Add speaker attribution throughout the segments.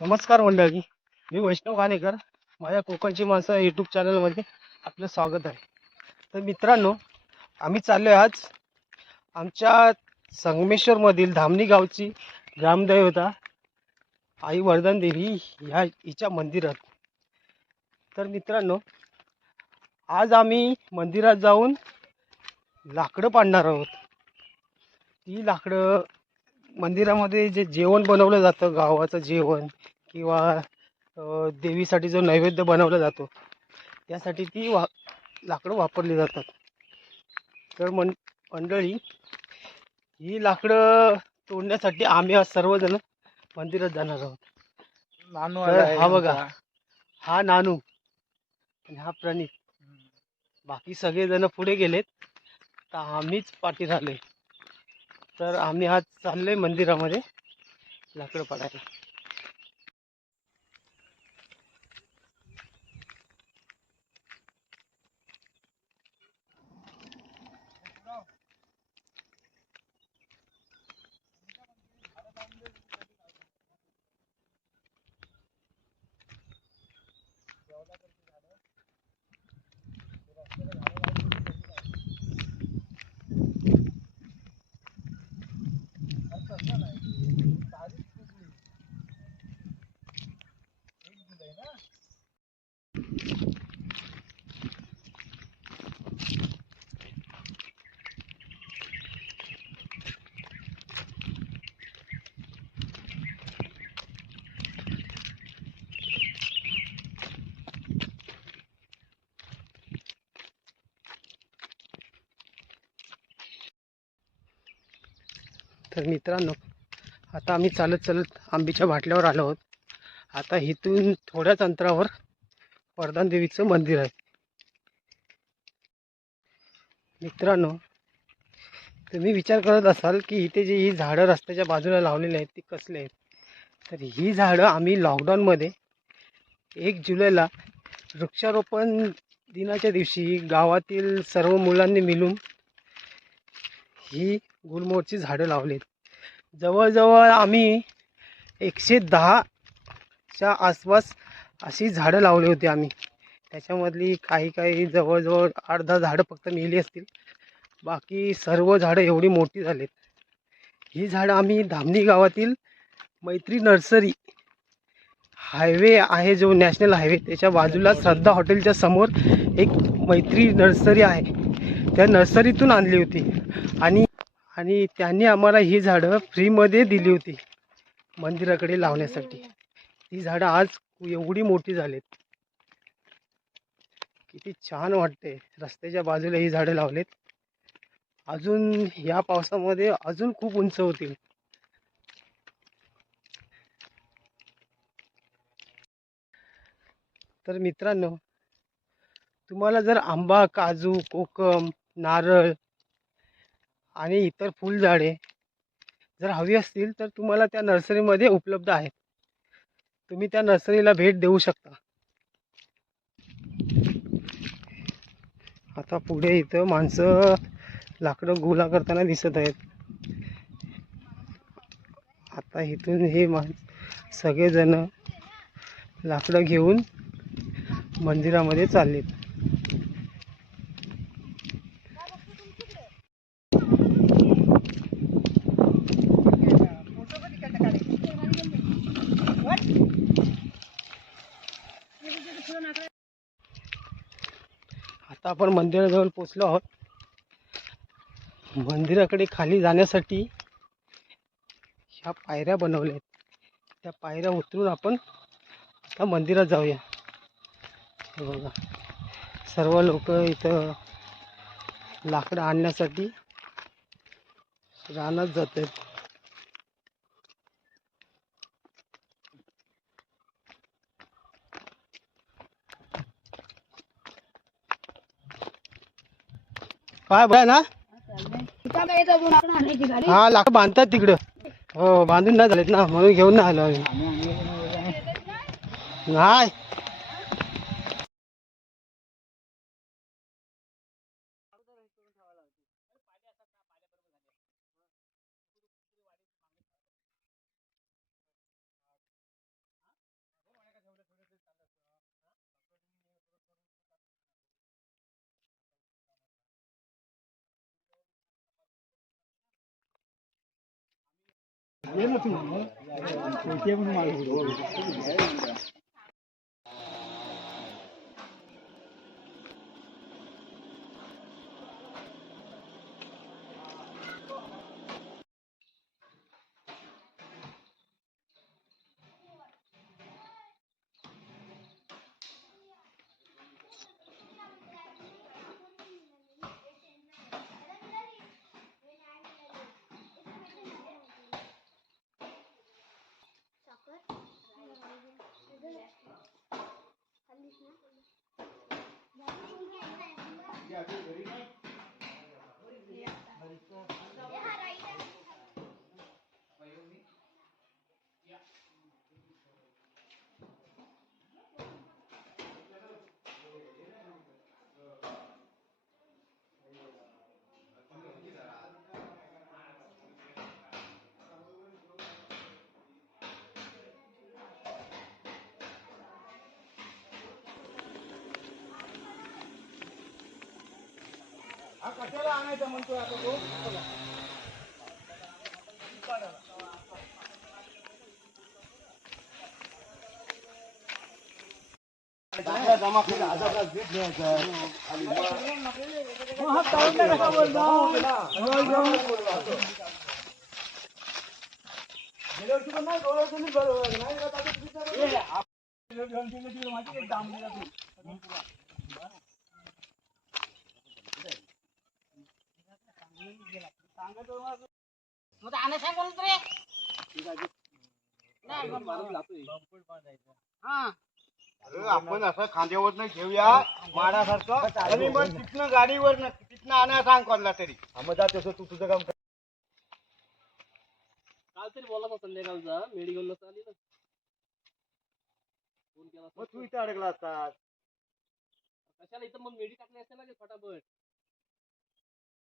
Speaker 1: नमस्कार मंडळी मी वैष्णव खानेकर माझ्या कोकणची माणसं यूट्यूब चॅनलमध्ये आपलं स्वागत आहे. तर मित्रांनो आम्ही चाललो आहे आज आमच्या संगमेश्वरमधील धामणी गावची ग्रामदैवता आई वर्धन देवी ह्या हिच्या मंदिरात. तर मित्रांनो आज आम्ही मंदिरात जाऊन लाकडं पाडणार आहोत. ती लाकडं मंदिरामध्ये जे जेवण बनवलं जातं गावाचं जेवण किंवा देवीसाठी जो नैवेद्य बनवला जातो त्यासाठी ती वा लाकडं वापरली जातात. तर मन मंडळी ही लाकडं तोडण्यासाठी आम्ही आज सर्वजण मंदिरात जाणार आहोत.
Speaker 2: नानू
Speaker 1: हा बघा. हा नानू आणि हा प्रणित बाकी सगळेजण पुढे गेलेत तर आम्हीच पाठी राहिलोय. तर आम्ही आज चाललोय मंदिरामध्ये लाकडं पाडायला. तर मित्रांनो आता आम्ही चालत चालत आंबीच्या भाटल्यावर आलो आहोत. आता इथून थोड्याच अंतरावर वरदान देवीचं मंदिर आहे. मित्रांनो तुम्ही विचार करत असाल की इथे जी ही झाडं रस्त्याच्या बाजूला लावलेली आहेत ती कसली आहेत? तर ही झाडं आम्ही लॉकडाऊनमध्ये एक जुलैला वृक्षारोपण दिनाच्या दिवशी गावातील सर्व मुलांनी मिळून ही गुलमोहरची झाडं लावलीत. जवळजवळ आम्ही एकशे दहाच्या आसपास अशी झाडं लावली होती आम्ही. त्याच्यामधली काही काही जवळजवळ अर्धा झाडं फक्त मेली असतील. बाकी सर्व झाडं एवढी मोठी झालीत. ही झाडं आम्ही धामणी गावातील मैत्री नर्सरी हायवे आहे जो नॅशनल हायवे. त्याच्या बाजूला श्रद्धा हॉटेलच्या समोर एक मैत्री नर्सरी आहे. त्या नर्सरीतून आणली होती. आणि आणि त्यांनी आम्हाला ही झाडं फ्रीमध्ये दिली होती मंदिराकडे लावण्यासाठी. ही झाडं आज एवढी मोठी झालीत. किती छान वाटते रस्त्याच्या बाजूला ही झाडं लावलेत. अजून या पावसामध्ये अजून खूप उंच होतील. तर मित्रांनो तुम्हाला जर आंबा काजू कोकम नारळ आणि इतर फुलझाडे जर हवी असतील तर तुम्हाला त्या नर्सरीमध्ये उपलब्ध आहेत. तुम्ही त्या नर्सरीला भेट देऊ शकता. आता पुढे इथं माणसं लाकडं गोळा करताना दिसत आहेत. आता इथून हे माण सगळेजण लाकडं घेऊन मंदिरामध्ये चाललेत. आता आपण मंदिराजवळ पोचलो आहोत. मंदिराकडे खाली जाण्यासाठी ह्या पायऱ्या बनवल्या आहेत. त्या पायऱ्या उतरून आपण आता मंदिरात जाऊया. बघा. सर्व लोक इथं लाकडं आणण्यासाठी रानात जात आहेत. काय बघा ना? हा लाकड बांधतात तिकडं. हो बांधून नाही झालेत ना म्हणून घेऊन नाही आलो आम्ही. ఏమవుతుంది
Speaker 2: కేవలం कशाला आणायचं म्हणतोय आता तो जमा केला हजार भेट घ्यायचा
Speaker 1: नाही
Speaker 2: अरे आपण असं खांद्यावर नाही घेऊया माडासारखं. आणि मग तिथनं गाडीवर न तिथनं आणा सांग कोणला तरी. मग जा तसं तू तुझं काम कर.
Speaker 3: काल तरी बोला होता संध्याकाळचा. मेडिकल नसता आली ना फोन केला
Speaker 2: मग तू इथे अडकला असतात
Speaker 3: कशाला इथं मग मेडी टाकले असते ना ते फटाफट घरी नाही घालत मग.
Speaker 2: सांगू बरं.
Speaker 3: सांगून पण, हं, फटकं.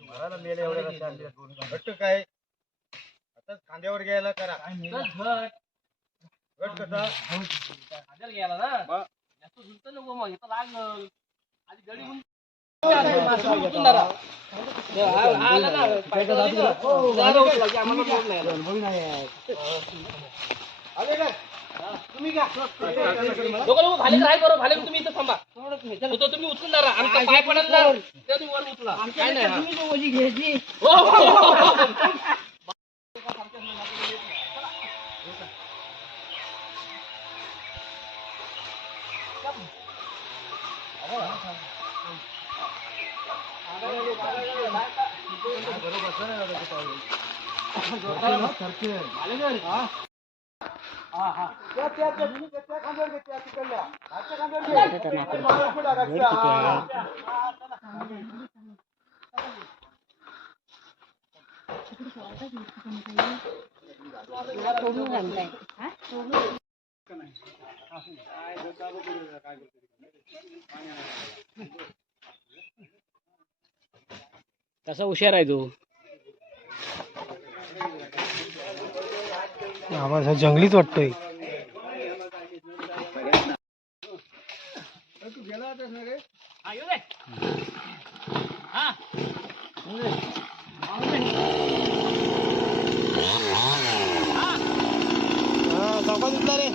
Speaker 2: मराला मेले एवढ्या दोन घट्ट काय आता खांद्यावर घ्यायला करा घट कसा
Speaker 3: खांद्यावर घ्यायला ना
Speaker 2: मग.
Speaker 3: जास्त नको मग इथं लागल आधी गडी हा- हा
Speaker 2: तुम्ही का
Speaker 3: लोकं लोकं भाले भाले तुम्ही इथं थांबा तो तुम्ही उचलून धरा आमचा पाय पडेल ना ते तुम्ही वर उचला काय नाही हा. कसा हुशार आहे तू?
Speaker 1: आम्हाला जंगलीच वाटतोय.
Speaker 3: हा येऊ दे हा
Speaker 1: हा सावकाश उचला रे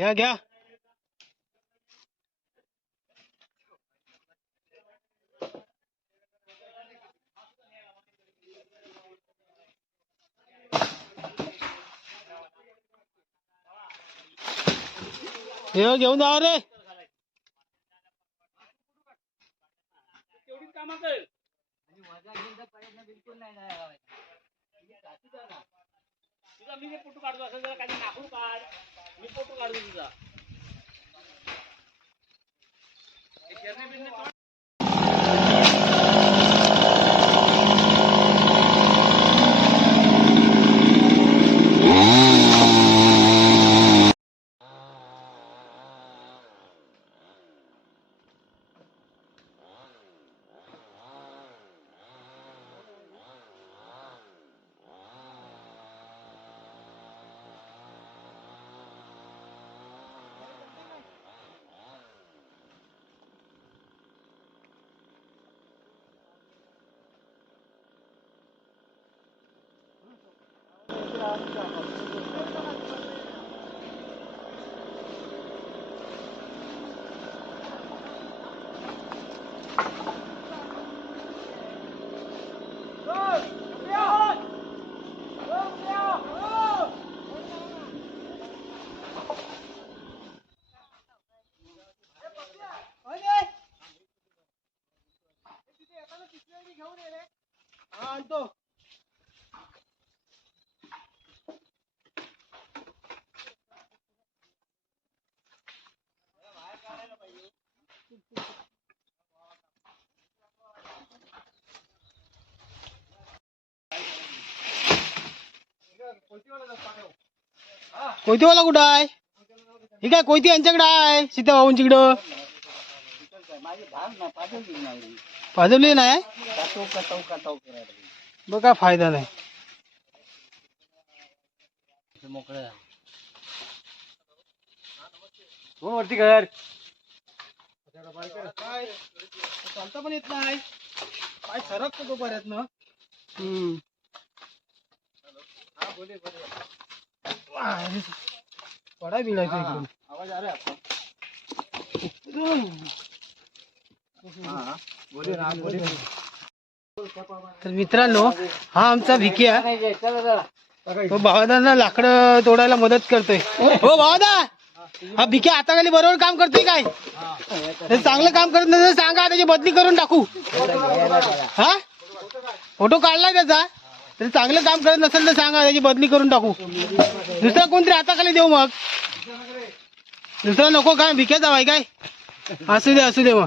Speaker 1: घ्या घ्या. हे घेऊन जा रे.
Speaker 3: तेवढीच कामं कर. तुझा मी जे फोटो काढतो असं जरा काही नाकून काढ. मी फोटो काढतो तुझा.
Speaker 1: कोयतीवाला कुठं आहे? ही काय कोयती यांच्याकडे आहे सीता भाऊंच्याकडं पाजवली नाही? बघ काय फायदा नाही.
Speaker 2: हो वरती
Speaker 1: काय? चालता पण येत नाही. काय सरकतो तो बऱ्यात ना पडा बिळायचं
Speaker 2: आवाज आ रहा है
Speaker 1: तर मित्रांनो हा आमचा भिकिया तो भावादांना लाकडं तोडायला मदत करतोय. हो भावादा! हा भिक्या हाताखाली बरोबर काम करतोय काय? चांगलं काम करत नसेल तर सांगा त्याची बदली करून टाकू. हा? फोटो काढलाय त्याचा? तरी चांगलं काम करत नसेल तर सांगा त्याची बदली करून टाकू. दुसरा कोणतरी हाताखाली देऊ मग. दुसरा नको काय भिकेचा जावाय काय? असू दे असू दे मग.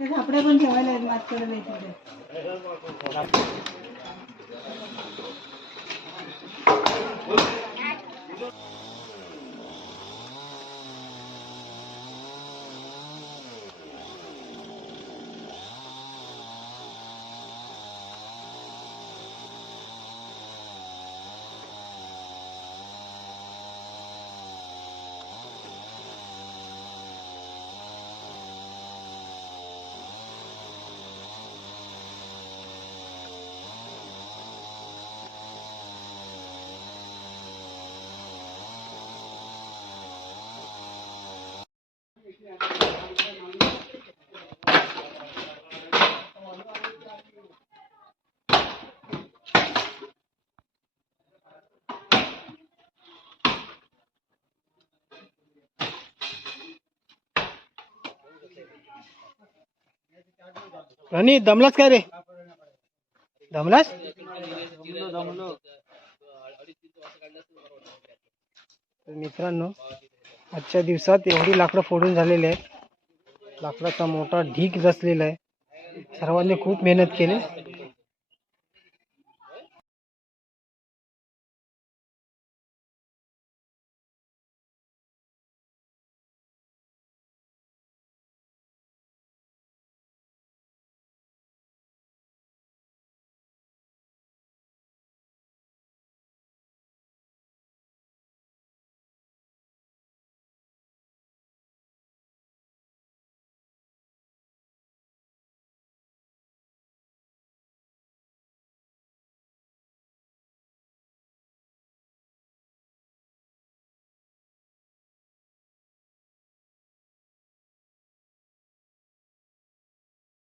Speaker 4: ते झापडे पण ठेवायला आहेत मागच्याकडे नाही तिथे.
Speaker 1: आणि दमलास काय रे? दमलास? मित्रांनो आजच्या दिवसात एवढी लाकडं फोडून झालेली आहेत. लाकडाचा मोठा ढीक रचलेला आहे. सर्वांनी खूप मेहनत केली.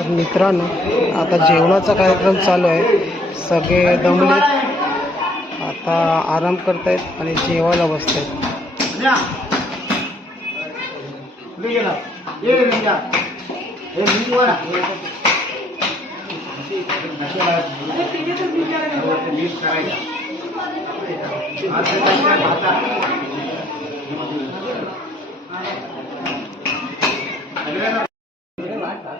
Speaker 1: तर मित्रांनो आता जेवणाचा कार्यक्रम चालू आहे. सगळे दमलेत आता आराम करतायत आणि जेवायला बसतायत.
Speaker 2: या. कुठे गेला ये रे निघा. हे मी वर आहे. नीट करायचं. आता काय काय भाता. सगळ्यांना होय, भातात टाक. हे जेवत नाही हे करतो. हा. तर हे वागे, चल, जेवण कर.